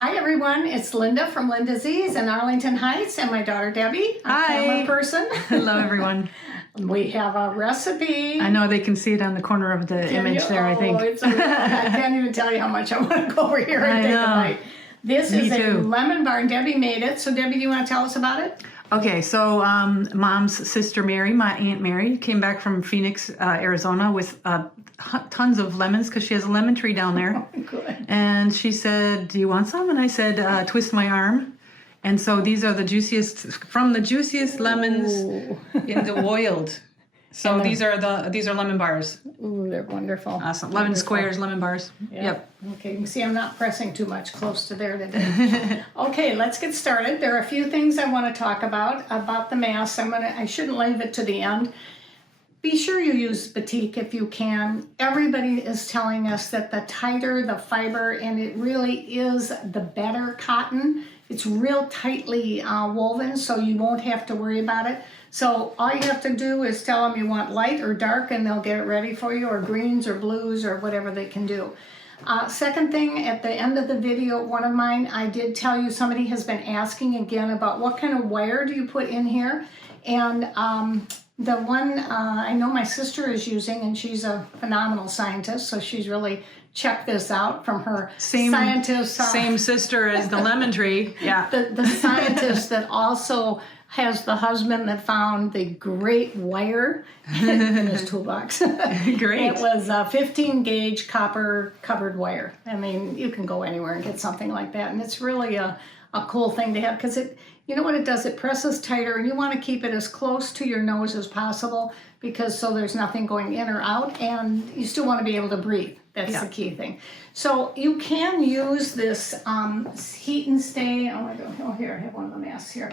Hi everyone, it's Linda from Linda Z's in Arlington Heights and my daughter Debbie, our camera person. Hello everyone. We have a recipe. I know they can see it on the corner of the image there, I think. I can't even tell you how much I want to go over here and take a bite. This is a lemon bar and Debbie made it. So Debbie, do you want to tell us about it? Okay, so Mom's sister Mary, my Aunt Mary, came back from Phoenix, Arizona with tons of lemons because she has a lemon tree down there. Oh, good. And she said, do you want some? And I said, twist my arm. And so these are the juiciest, from the juiciest lemons in the world. So these are lemon bars. Ooh, they're wonderful. Awesome. 11 squares, lemon bars. Yep. Okay, you can see I'm not pressing too much close to there today. Okay, let's get started. There are a few things I want to talk about the mask. I shouldn't leave it to the end. Be sure you use batik if you can. Everybody is telling us that the tighter the fiber, and it really is the better cotton. It's real tightly woven, so you won't have to worry about it. So all you have to do is tell them you want light or dark, and they'll get it ready for you, or greens or blues or whatever they can do. Second thing, at the end of the video, one of mine, I did tell you somebody has been asking again about what kind of wire do you put in here. And the one I know my sister is using, and she's a phenomenal scientist, so she's really checked this out from her scientist. Same sister as the lemon tree. Yeah. The scientist that also has the husband that found the great wire in his toolbox. Great. It was a 15 gauge copper covered wire. I mean, you can go anywhere and get something like that, and it's really a cool thing to have because it, you know what it does? It presses tighter, and you want to keep it as close to your nose as possible because so there's nothing going in or out, and you still want to be able to breathe. That's the key thing. So you can use this heat and stay. Oh my God! Oh, here I have one of the masks here.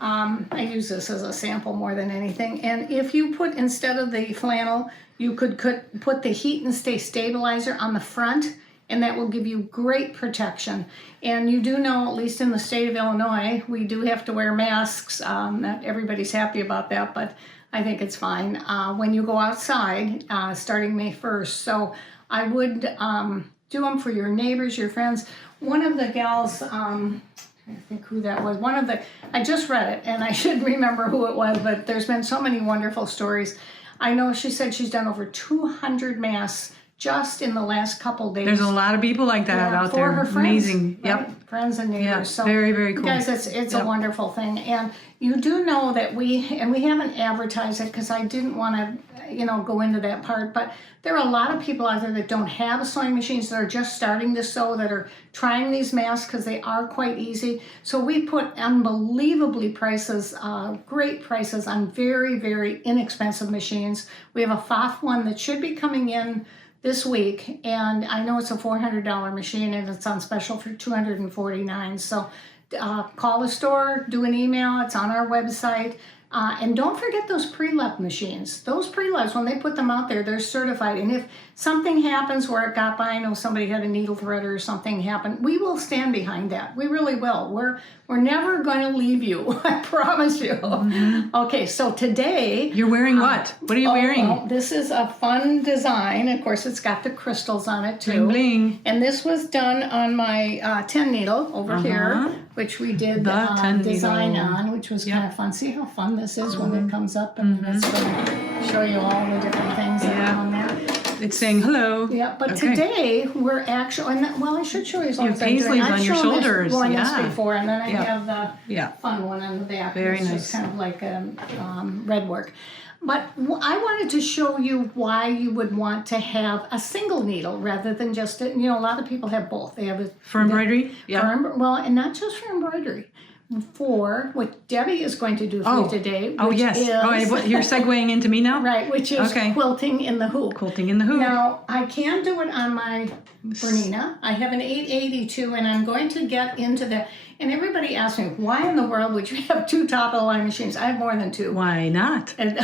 I use this as a sample more than anything. And if you put, instead of the flannel, you could put the heat and stay stabilizer on the front, and that will give you great protection. And you do know, at least in the state of Illinois, we do have to wear masks. Not everybody's happy about that, but I think it's fine when you go outside starting May 1st. So I would do them for your neighbors, your friends. One of the gals, I think who that was. I just read it, and I should remember who it was, but there's been so many wonderful stories. I know she said she's done over 200 masks just in the last couple days. There's a lot of people like that out there. Her friends, amazing. Right? Yep. Friends and neighbors. Yeah, so very, very cool. Guys, it's a wonderful thing. And you do know that we haven't advertised it because I didn't want to, go into that part, but there are a lot of people out there that don't have sewing machines that are just starting to sew, that are trying these masks because they are quite easy. So we put unbelievably great prices on very, very inexpensive machines. We have a Pfaff one that should be coming in this week, and I know it's a $400 machine, and it's on special for $249. So call the store, do an email. It's on our website. And don't forget those pre-lep machines. Those pre-leps, when they put them out there, they're certified. And if something happens where it got by, I know somebody had a needle thread or something happen, we will stand behind that. We really will. We're never going to leave you. I promise you. Mm-hmm. Okay, so today... You're wearing what? What are you wearing? Well, this is a fun design. Of course, it's got the crystals on it, too. Bling, bling. And this was done on my 10 needle over here, which we did the design on, which was kind of fun. See how fun this is when it comes up, and it's going to show you all the different things that are on there. It's saying hello. Yeah, but today we're actually, I should show you as long as I'm doing. I've on your shoulders. I've shown this before, and then I have the fun one on the back. Very nice. It's kind of like red work. But I wanted to show you why you would want to have a single needle rather than just, a lot of people have both. They have it for embroidery? And not just for embroidery. For what Debbie is going to do for you today. You're segueing into me now? Right, which is quilting in the hoop. Quilting in the hoop. Now, I can do it on my Bernina. I have an 882, and I'm going to get into that. And everybody asks me, why in the world would you have two top-of-the-line machines? I have more than two. Why not? And,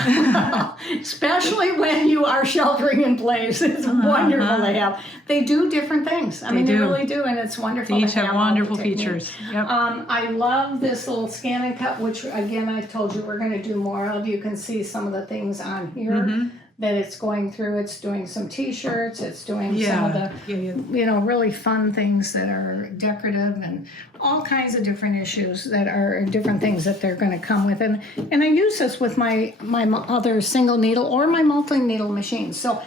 especially when you are sheltering in place. It's wonderful to have. They do different things. I mean, they really do, and it's wonderful They to each have wonderful features. Yep. I love this little scan and cut, which, again, I told you we're going to do more of. You can see some of the things on here. that it's going through. It's doing some t-shirts, it's doing some of the, you know, really fun things that are decorative and all kinds of different issues that are different things that they're going to come with. And I use this with my other single needle or my multi-needle machines. So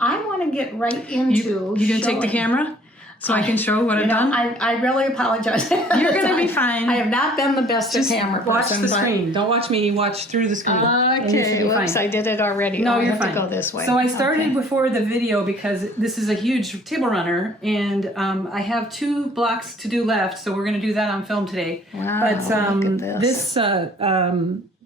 I want to get right into You gonna take the camera? So I can show what I've done? I really apologize. You're going to be fine. I have not been the best at camera watch person. the screen. Don't watch me. Watch through the screen. Okay, whoops, I did it already. No, you're fine. I have to go this way. So I started before the video because this is a huge table runner, and I have 2 blocks to do left, so we're going to do that on film today. Wow, but look at this.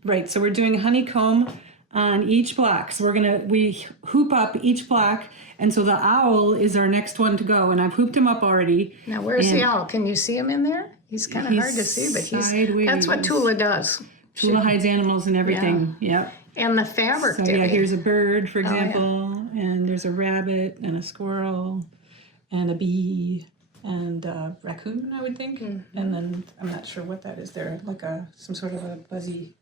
Right, so we're doing honeycomb on each block. So we hoop up each block, and so the owl is our next one to go, and I've hooped him up already. Now where's the owl? Can you see him in there? He's kind of hard to see, but sideways. that's what Tula does. Tula hides animals and everything. Yep. And the fabric. So yeah, here's a bird, for example, and there's a rabbit and a squirrel and a bee and a raccoon, I would think. And then I'm not sure what that is there, like some sort of a buzzy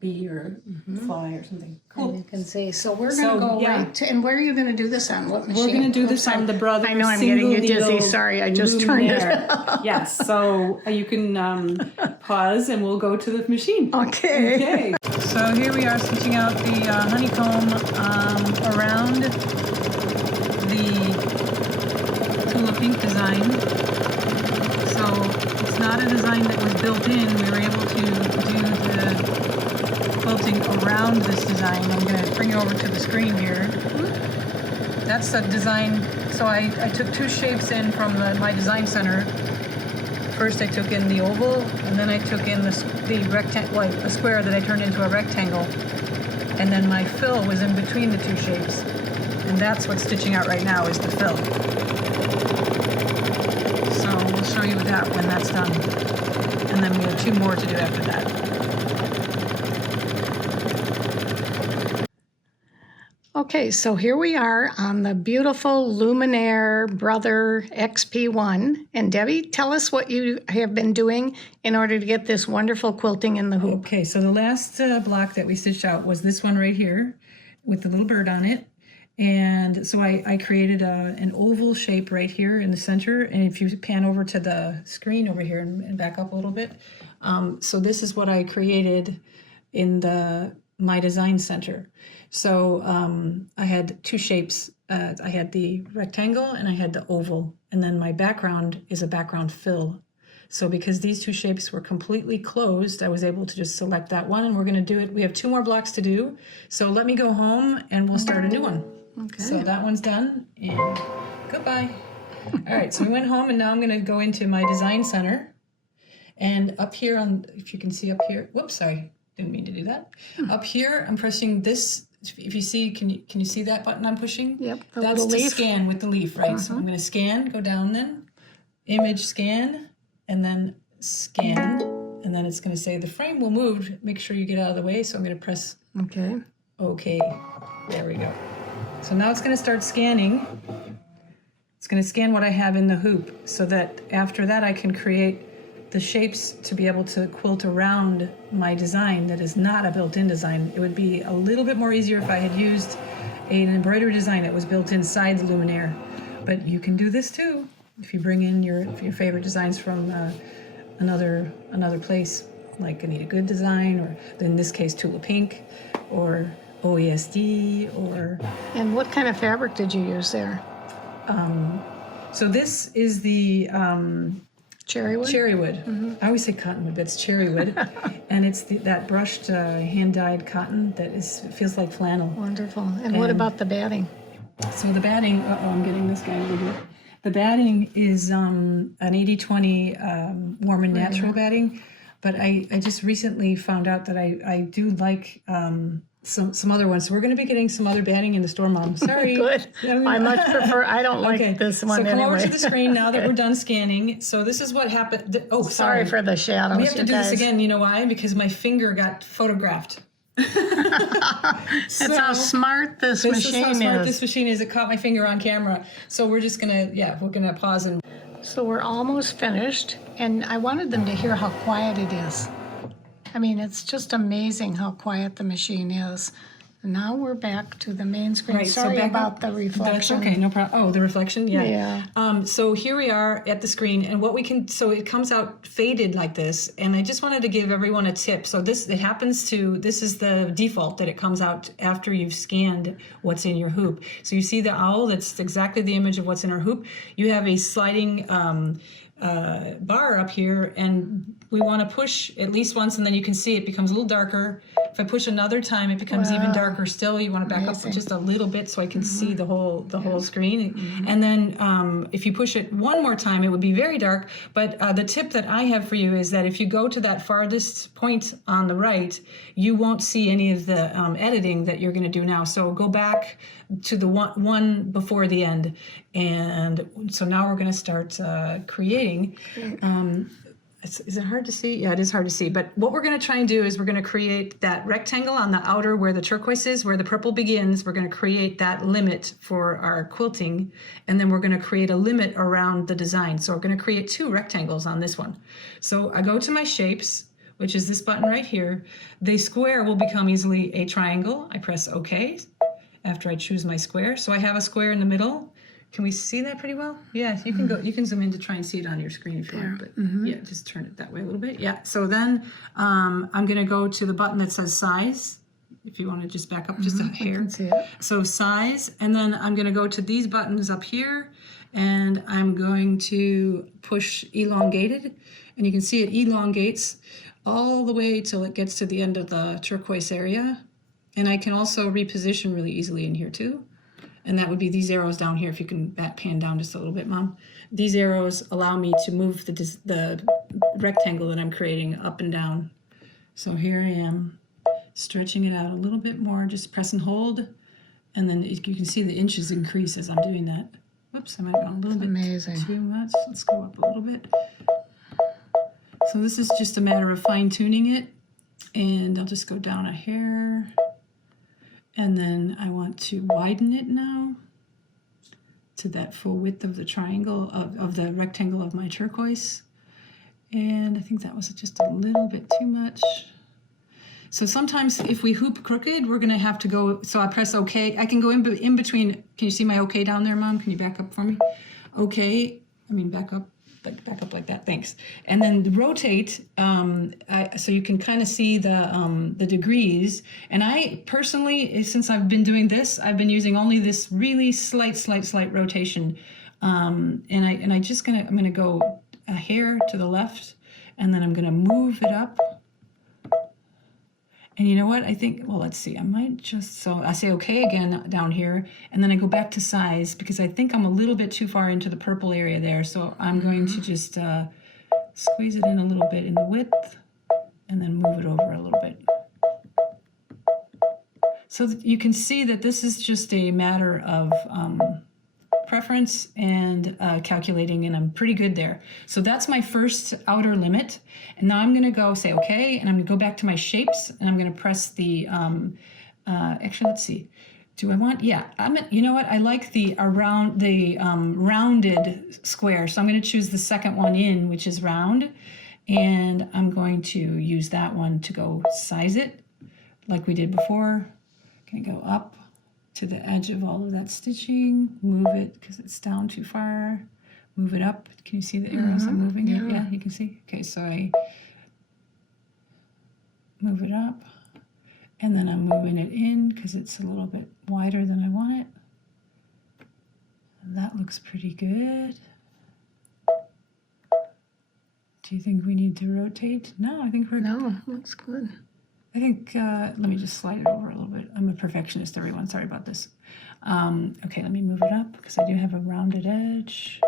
bee or fly or something. Cool. And you can see. So we're going to go right to, and where are you going to do this on? What machine? We're going to do this on the Brother I know I'm getting you dizzy. Sorry, I just turned it. Yes, so you can pause and we'll go to the machine. Okay. So here we are stitching out the honeycomb around the Tula Pink design. So it's not a design that was built in. We were able to do the quilting around this design. I'm going to bring you over to the screen here. That's the design. So I took 2 shapes in from my design center. First I took in the oval, and then I took in the rectangle, like a square that I turned into a rectangle. And then my fill was in between the 2 shapes. And that's what's stitching out right now is the fill. So we'll show you that when that's done. And then we have 2 more to do after that. Okay, so here we are on the beautiful Luminaire Brother XP1. And Debbie, tell us what you have been doing in order to get this wonderful quilting in the hoop. Okay, so the last block that we stitched out was this one right here with the little bird on it. And so I created an oval shape right here in the center. And if you pan over to the screen over here and back up a little bit. So this is what I created in my design center. So I had 2 shapes. I had the rectangle and I had the oval. And then my background is a background fill. So because these 2 shapes were completely closed, I was able to just select that one, and we're going to do it. We have 2 more blocks to do. So let me go home and we'll start a new one. Okay. So that one's done, and goodbye. All right, so we went home, and now I'm going to go into my design center. And up here if you can see up here, whoops, sorry, didn't mean to do that. Up here, I'm pressing this. If you see, can you see that button I'm pushing? Yep, the that's little to leaf. scan with the leaf, right? So I'm going to scan, go down then, image scan, and then scan, and then it's going to say the frame will move. Make sure you get out of the way. So I'm going to press OK. There we go. So now it's going to start scanning. It's going to scan what I have in the hoop, so that after that I can create the shapes to be able to quilt around my design that is not a built-in design. It would be a little bit more easier if I had used an embroidery design that was built inside the Luminaire. But you can do this too if you bring in your favorite designs from another place, like Anita Good design, or in this case Tula Pink, or OESD, or... And what kind of fabric did you use there? So this is the... Cherrywood? Cherrywood. I always say cottonwood, but it's cherrywood. And it's that brushed, hand-dyed cotton that feels like flannel. Wonderful. And what about the batting? So the batting, I'm getting this guy over here. The batting is an 80-20 warm and natural batting. But I just recently found out that I do like some other ones. So we're going to be getting some other batting in the store, Mom. Sorry. Good. I much prefer, I don't like this one anyway. So come over anyway. to the screen now that we're done scanning. So this is what happened. Oh, sorry for the shadows. We have to do this again. You know why? Because my finger got photographed. That's how smart this machine is. This is how smart this machine is. It caught my finger on camera. So we're just going to, we're going to pause and... So we're almost finished, and I wanted them to hear how quiet it is. I mean, it's just amazing how quiet the machine is. Now we're back to the main screen. Right, so Sorry back about up. the reflection. That's okay, no problem. Oh, the reflection, yeah. Yeah. So here we are at the screen, and what we can, so it comes out faded like this, and I just wanted to give everyone a tip. So this is the default that it comes out after you've scanned what's in your hoop. So you see the owl, that's exactly the image of what's in our hoop. You have a sliding bar up here, and we want to push at least once, and then you can see it becomes a little darker. If I push another time, it becomes even darker still. You want to back up just a little bit so I can see the whole screen. And then if you push it one more time, it would be very dark. But the tip that I have for you is that if you go to that farthest point on the right, you won't see any of the editing that you're going to do now. So go back to the one before the end. And so now we're going to start creating. Is it hard to see? Yeah, it is hard to see. But what we're going to try and do is we're going to create that rectangle on the outer where the turquoise is, where the purple begins. We're going to create that limit for our quilting. And then we're going to create a limit around the design. So we're going to create 2 rectangles on this one. So I go to my shapes, which is this button right here. The square will become easily a triangle. I press OK after I choose my square. So I have a square in the middle. Can we see that pretty well? Yeah, you can go. You can zoom in to try and see it on your screen if you want. But yeah, just turn it that way a little bit. Yeah. So then I'm going to go to the button that says size. If you want to just back up just a hair. I can see it. So size, and then I'm going to go to these buttons up here, and I'm going to push elongated, and you can see it elongates all the way till it gets to the end of the turquoise area. And I can also reposition really easily in here too. And that would be these arrows down here. If you can pan down just a little bit, Mom. These arrows allow me to move the rectangle that I'm creating up and down. So here I am, stretching it out a little bit more, just press and hold. And then you can see the inches increase as I'm doing that. Whoops, I might have gone a little bit too much. Let's go up a little bit. So this is just a matter of fine tuning it. And I'll just go down a hair. And then I want to widen it now to that full width of the triangle, of the rectangle of my turquoise. And I think that was just a little bit too much. So sometimes if we hoop crooked, we're going to have to go, so I press OK. I can go in between. Can you see my OK down there, Mom? Can you back up for me? OK. I mean, back up like that. Thanks. And then rotate, so you can kind of see the degrees. And I personally, since I've been doing this, I've been using only this really slight rotation. I'm gonna go a hair to the left, and then I'm gonna move it up. And you know what? I think, well, let's see. I might just, so I say OK again down here, and then I go back to size because I think I'm a little bit too far into the purple area there. So I'm going to just squeeze it in a little bit in the width and then move it over a little bit. So that you can see that this is just a matter of preference and calculating, and I'm pretty good there. So that's my first outer limit. And now I'm gonna go say okay, and I'm gonna go back to my shapes, and I'm gonna press the, actually, let's see. Do I want, yeah, you know what? I like the rounded square. So I'm gonna choose the second one in, which is round. And I'm going to use that one to go size it like we did before. Gonna go up to the edge of all of that stitching, move it because it's down too far, move it up. Can you see the arrows? I'm moving it? Yeah, you can see. Okay, so I move it up, and then I'm moving it in because it's a little bit wider than I want it. That looks pretty good. Do you think we need to rotate? No, I think we're... No, looks good. I think, let me just slide it over a little bit. I'm a perfectionist, everyone. Sorry about this. Okay, let me move it up because I do have a rounded edge.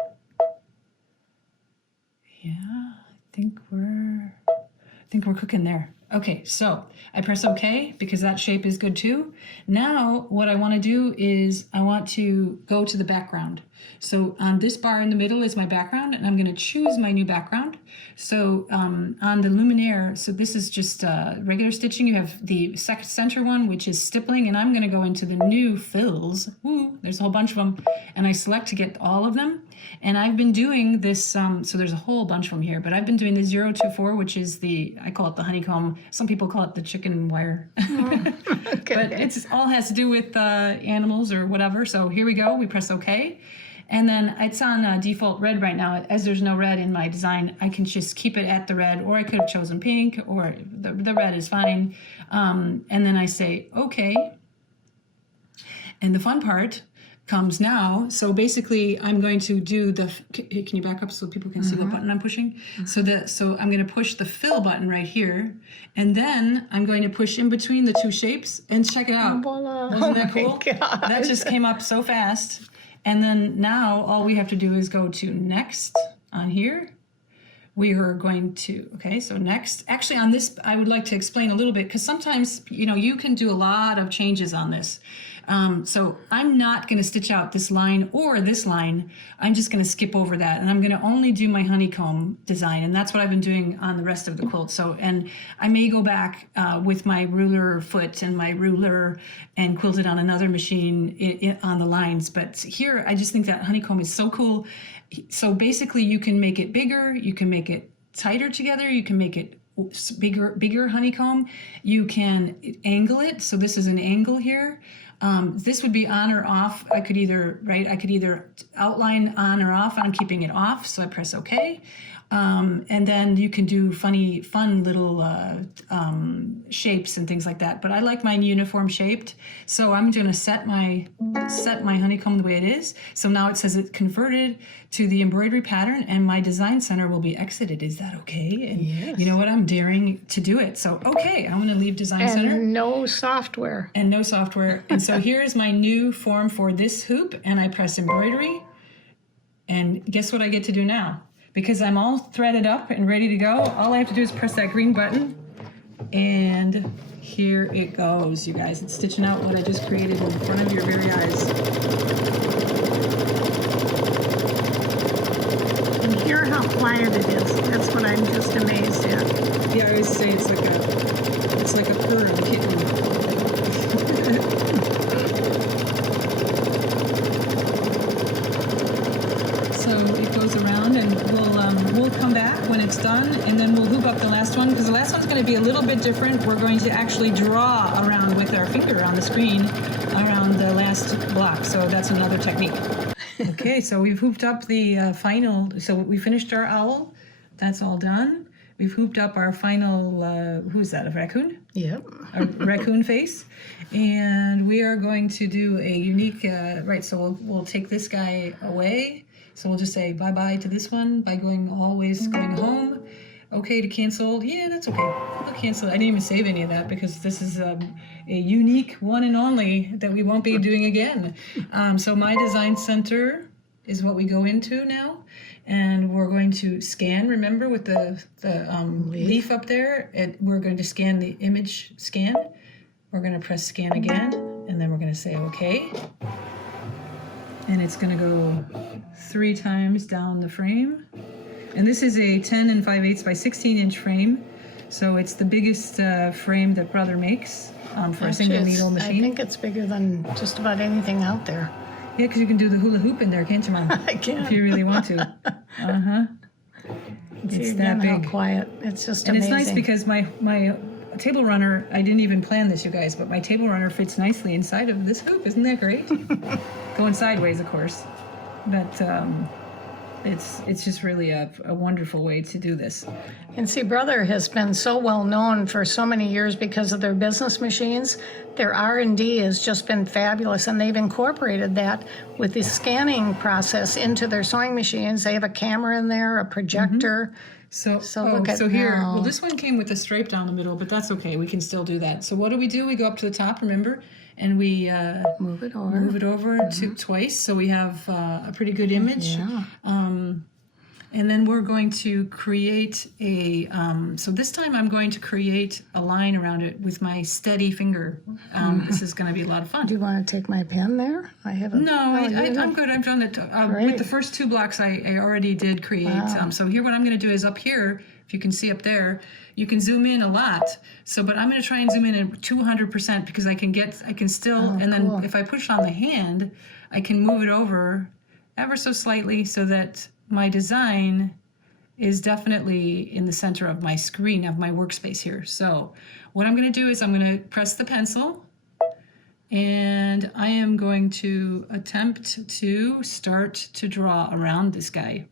Yeah, I think we're cooking there. Okay, so I press OK because that shape is good too. Now what I want to do is I want to go to the background. So this bar in the middle is my background, and I'm going to choose my new background. So on the Luminaire, so this is just regular stitching. You have the center one, which is stippling, and I'm going to go into the new fills. Woo, there's a whole bunch of them, and I select to get all of them. And I've been doing this, so there's a whole bunch of them here, but I've been doing the 024, which is I call it the honeycomb. Some people call it the chicken wire. Okay. But it's all has to do with animals or whatever. So here we go. We press OK. And then it's on default red right now. As there's no red in my design, I can just keep it at the red, or I could have chosen pink, or the red is fine. And then I say OK. And the fun part comes now. So basically, I'm going to do the. Can you back up so people can see what button I'm pushing? So I'm going to push the fill button right here, and then I'm going to push in between the two shapes. And check it out. Wasn't that cool? God. That just came up so fast. And then now all we have to do is go to next on here. We are going to, okay, so next. Actually on this, I would like to explain a little bit, because sometimes, you can do a lot of changes on this. So I'm not going to stitch out this line or this line. I'm just going to skip over that, and I'm going to only do my honeycomb design, and that's what I've been doing on the rest of the quilt. So, and I may go back with my ruler foot and my ruler and quilt it on another machine on the lines. But here, I just think that honeycomb is so cool. So basically, you can make it bigger, you can make it tighter together, you can make it bigger honeycomb. You can angle it. So this is an angle here. This would be on or off. I could either outline on or off. I'm keeping it off, so I press OK. And then you can do fun little shapes and things like that. But I like mine uniform shaped, so I'm going to set my honeycomb the way it is. So now it says it's converted to the embroidery pattern, and my design center will be exited. Is that okay? And yes. You know what? I'm daring to do it. So okay, I'm going to leave design center. And no software. And no software. And so here's my new form for this hoop, and I press embroidery. And guess what I get to do now? Because I'm all threaded up and ready to go, all I have to do is press that green button, and here it goes, you guys. It's stitching out what I just created in front of your very eyes. And hear how quiet it is. That's what I'm just amazed at. Yeah, I always say it's like a purr of a kitten. So it goes around, and we'll come back when it's done, and then we'll hoop up the last one, because the last one's going to be a little bit different. We're going to actually draw around with our finger on the screen around the last block, so that's another technique. Okay, so we've hooped up the final, so we finished our owl. That's all done. We've hooped up our final, who's that, a raccoon? Yep. A raccoon face. And we are going to do a unique, right, so we'll take this guy away. So we'll just say bye-bye to this one by always going home. Okay to cancel. Yeah, that's okay. I'll cancel. I didn't even save any of that because this is a unique one and only that we won't be doing again. So my design center is what we go into now. And we're going to scan, remember, with the leaf up there. We're going to scan the image scan. We're going to press scan again, and then we're going to say okay. And it's going to go 3 times down the frame. And this is a 10 5/8 by 16-inch frame. So it's the biggest frame that Brother makes for a single needle machine. I think it's bigger than just about anything out there. Yeah, because you can do the hula hoop in there, can't you, Mom? I can. If you really want to. Uh-huh. It's that big. How quiet. It's just and amazing. it's nice because my table runner, I didn't even plan this, you guys, but my table runner fits nicely inside of this hoop. Isn't that great? Going sideways, of course. But it's just really a wonderful way to do this. And see, Brother has been so well known for so many years because of their business machines. Their R&D has just been fabulous, and they've incorporated that with the scanning process into their sewing machines. They have a camera in there, a projector. So look at here, now. well, this one came with a stripe down the middle, but that's okay. We can still do that. So what do? We go up to the top, remember? And we move it over. To twice, so we have a pretty good image. Yeah. And then we're going to create a, so this time I'm going to create a line around it with my steady finger. This is going to be a lot of fun. Do you want to take my pen there? I haven't. No, I'm good. I've done it. With the first 2 blocks I already did create. Wow. So here what I'm going to do is up here, if you can see up there, you can zoom in a lot. So, but I'm going to try and zoom in at 200% because I can still, and then if I push on the hand, I can move it over ever so slightly so that my design is definitely in the center of my screen, of my workspace here. So what I'm going to do is I'm going to press the pencil and I am going to attempt to start to draw around this guy.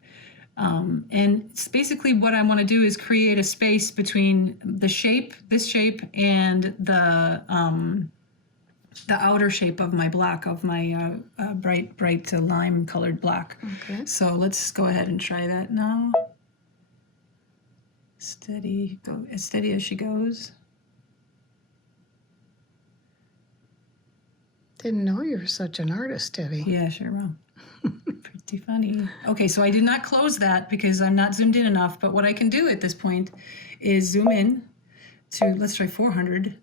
And it's basically what I want to do is create a space between the shape, this shape, and the outer shape of my block, of my bright lime colored block. Okay. So let's go ahead and try that now. Steady, go as steady as she goes. Didn't know you were such an artist, Debbie. Yeah, sure, Mom. Pretty funny. Okay, so I did not close that because I'm not zoomed in enough, but what I can do at this point is zoom in to, let's try 400,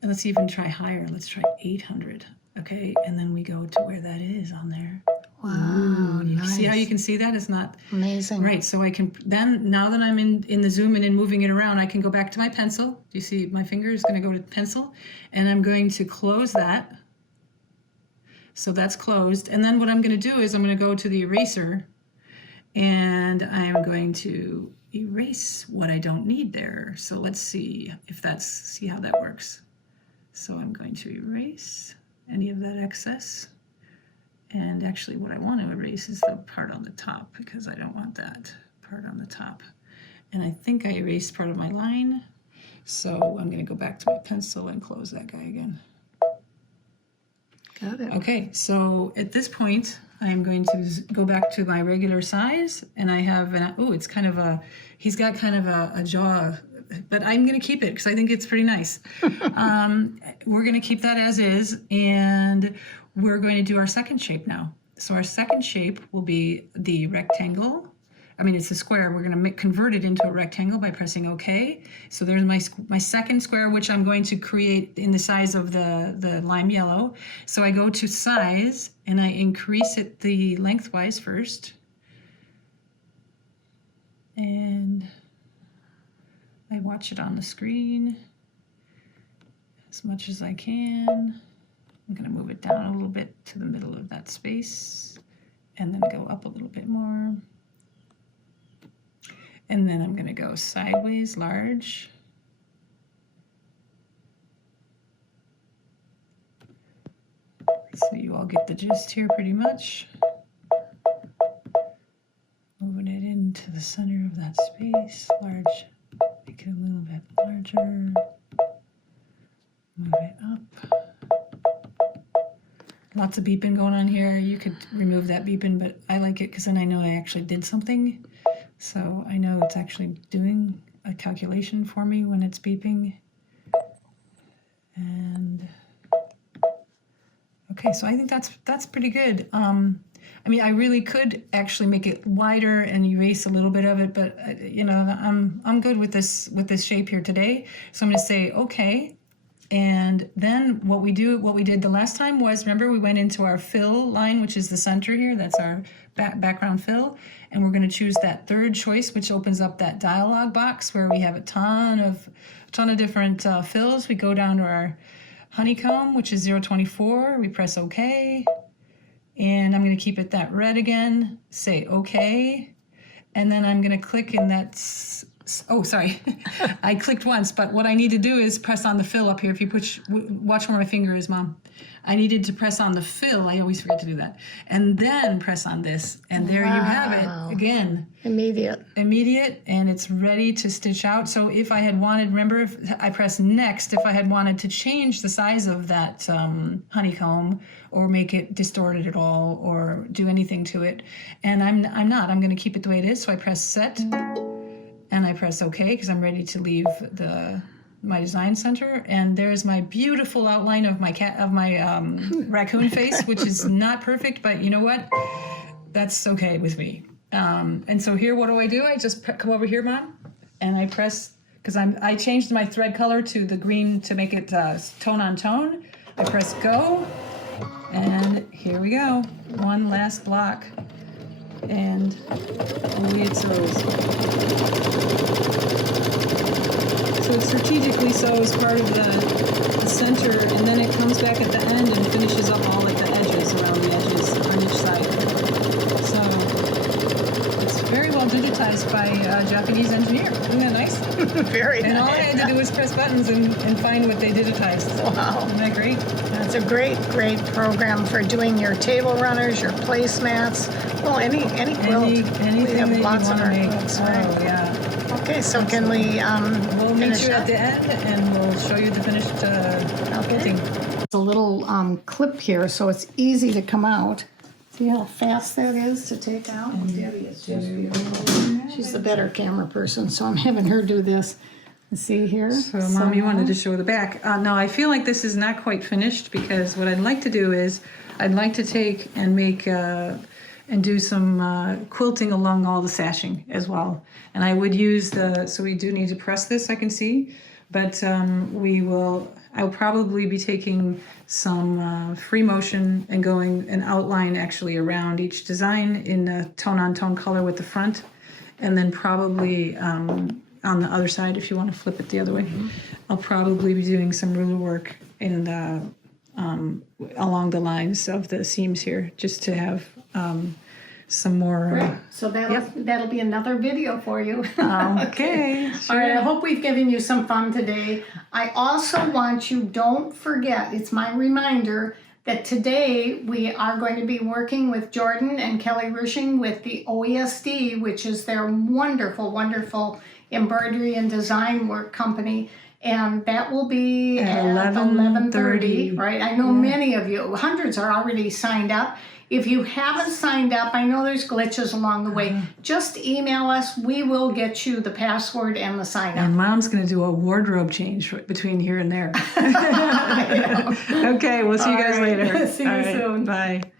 and let's even try higher. Let's try 800, okay? And then we go to where that is on there. Wow, nice. See how you can see that? It's not... Amazing. Right, so I can, then, now that I'm in the zoom in and moving it around, I can go back to my pencil. Do you see my finger is going to go to pencil? And I'm going to close that. So that's closed. And then what I'm going to do is I'm going to go to the eraser and I'm going to erase what I don't need there. So let's see if see how that works. So I'm going to erase any of that excess. And actually what I want to erase is the part on the top because I don't want that part on the top. And I think I erased part of my line. So I'm going to go back to my pencil and close that guy again. Got it. Okay, so at this point, I'm going to go back to my regular size, and I have it's kind of he's got kind of a jaw, but I'm going to keep it because I think it's pretty nice. We're going to keep that as is, and we're going to do our second shape now. So our second shape will be the rectangle. I mean, it's a square. We're going to convert it into a rectangle by pressing OK. So there's my second square, which I'm going to create in the size of the lime yellow. So I go to size, and I increase it the lengthwise first. And I watch it on the screen as much as I can. I'm going to move it down a little bit to the middle of that space, and then go up a little bit more. And then I'm going to go sideways large. So you all get the gist here pretty much. Moving it into the center of that space, large, make it a little bit larger. Move it up. Lots of beeping going on here. You could remove that beeping, but I like it because then I know I actually did something. So I know it's actually doing a calculation for me when it's beeping. And okay, so I think that's pretty good. I mean, I really could actually make it wider and erase a little bit of it, but you know, I'm good with this shape here today. So I'm going to say okay. And then what we did the last time was, remember, we went into our fill line, which is the center here. That's our background fill. And we're going to choose that third choice, which opens up that dialog box where we have a ton of different fills. We go down to our honeycomb, which is 024. We press OK. And I'm going to keep it that red again. Say OK. And then I'm going to click in that... Oh, sorry. I clicked once, but what I need to do is press on the fill up here. If you watch where my finger is, Mom. I needed to press on the fill. I always forget to do that. And then press on this. And there you have it. Again. Immediate, and it's ready to stitch out. So if I had wanted, remember, if I press next, if I had wanted to change the size of that honeycomb or make it distorted at all or do anything to it, and I'm not. I'm going to keep it the way it is. So I press set. And I press OK because I'm ready to leave my design center. And there's my beautiful outline of my raccoon face, which is not perfect, but you know what? That's okay with me. And so here, what do? I just come over here, Mom, and I press, because I changed my thread color to the green to make it tone on tone. I press go, and here we go. One last block, and away it sews. So it strategically sews part of the center, and then it comes back at the end and finishes up all at the edges, around the edges on each side. So it's very well digitized by a Japanese engineer. Isn't that nice? Very And all I had to do was press buttons and find what they digitized. Wow. Isn't that great? That's a great program for doing your table runners, your placemats. Well, any quilt. Anything We have that lots you of want to our make. quilts, Oh, right? yeah. Okay, so can we We'll meet finish you up? at the end, and we'll show you the finished quilting. It's a little clip here, so it's easy to come out. See how fast that is to take out? Debbie is just beautiful. She's the better camera person, so I'm having her do this. See here? So, Mom, you wanted to show the back. No, I feel like this is not quite finished, because what I'd like to do is I'd like to take and make and do some quilting along all the sashing as well. And I would use so we do need to press this, I can see, but I'll probably be taking some free motion and going an outline actually around each design in a tone-on-tone color with the front, and then probably on the other side, if you want to flip it the other way, I'll probably be doing some ruler work in along the lines of the seams here, just to have some more. Great. So that'll be another video for you. Okay. All right, I hope we've given you some fun today. I also want you, don't forget, it's my reminder that today we are going to be working with Jordan and Kelly Rushing with the OESD, which is their wonderful, wonderful embroidery and design work company. And that will be at 11:30, right? I know many of you, hundreds are already signed up. If you haven't signed up, I know there's glitches along the way. Just email us. We will get you the password and the sign up. And Mom's going to do a wardrobe change between here and there. Okay, we'll see you guys later. See you soon. Bye.